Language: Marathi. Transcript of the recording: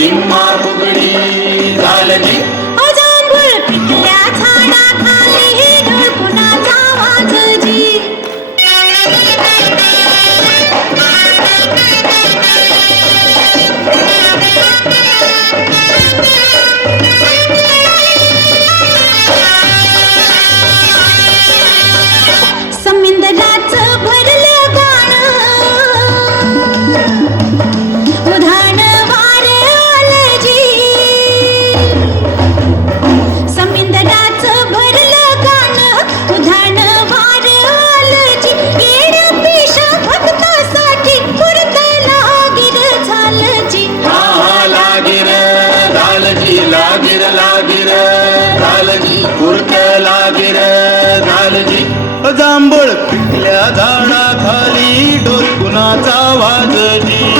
जिम्मा पुगड़ी लाल जी जांभूळ पिकल्या झाडाखाली डोल कुणाचा वाजली